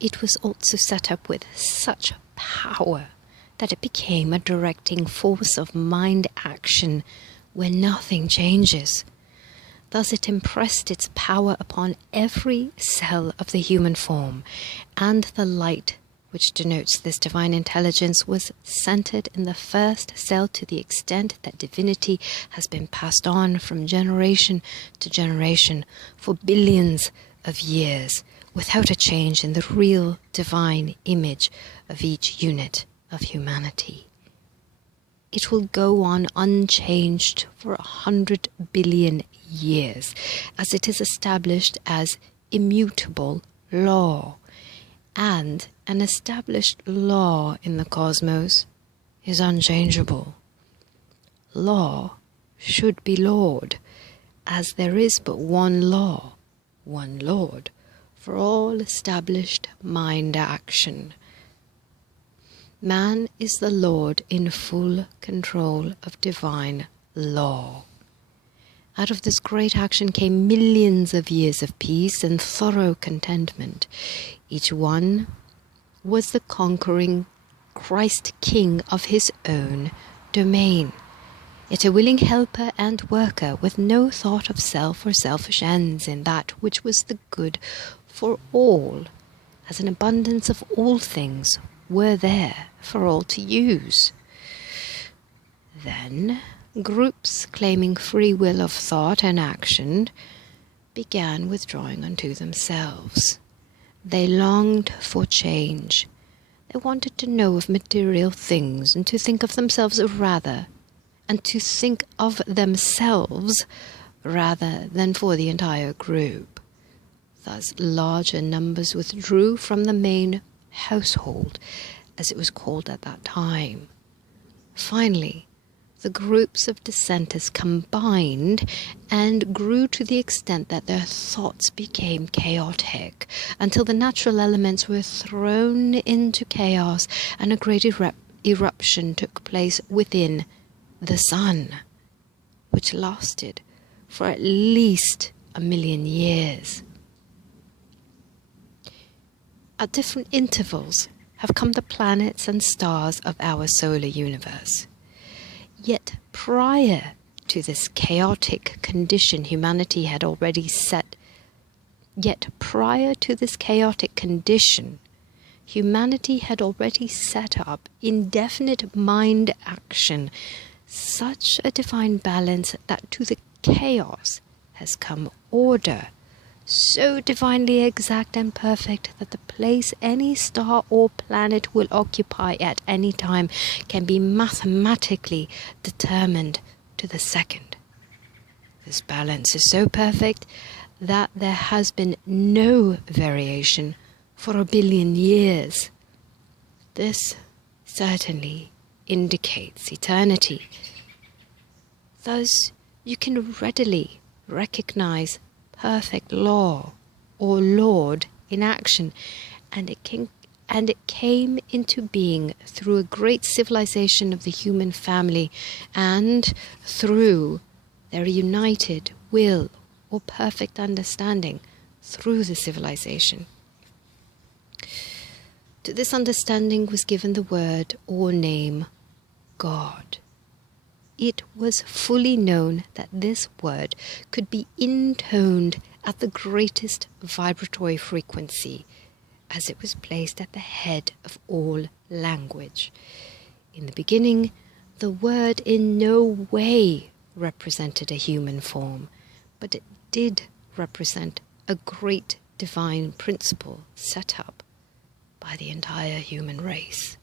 it was also set up with such power that it became a directing force of mind action where nothing changes. Thus it impressed its power upon every cell of the human form, and the light which denotes this divine intelligence was centered in the first cell to the extent that divinity has been passed on from generation to generation for billions of years without a change in the real divine image of each unit of humanity. It will go on unchanged for 100 billion years, as it is established as immutable law. And an established law in the cosmos is unchangeable. Law should be Lord, as there is but one law, one Lord, for all established mind action. Man is the Lord in full control of divine law. Out of this great action came millions of years of peace and thorough contentment. Each one was the conquering Christ King of his own domain, yet a willing helper and worker with no thought of self or selfish ends in that which was the good for all, as an abundance of all things were there for all to use. Then groups claiming free will of thought and action began withdrawing unto themselves. They longed for change. They wanted to know of material things and to think of themselves rather than for the entire group. Thus larger numbers withdrew from the main household, as it was called at that time. Finally, the groups of dissenters combined and grew to the extent that their thoughts became chaotic, until the natural elements were thrown into chaos and a great eruption took place within the sun, which lasted for at least 1,000,000 years. At different intervals have come the planets and stars of our solar universe. Yet prior to this chaotic condition humanity had already set up in definite mind action such a divine balance that to the chaos has come order, so divinely exact and perfect that the place any star or planet will occupy at any time can be mathematically determined to the second. This balance is so perfect that there has been no variation for 1,000,000,000 years. This certainly indicates eternity. Thus, you can readily recognize perfect law or Lord in action, and it came into being through a great civilization of the human family and through their united will or perfect understanding through the civilization. To this understanding was given the word or name God. It was fully known that this word could be intoned at the greatest vibratory frequency, as it was placed at the head of all language. In the beginning, the word in no way represented a human form, but it did represent a great divine principle set up by the entire human race.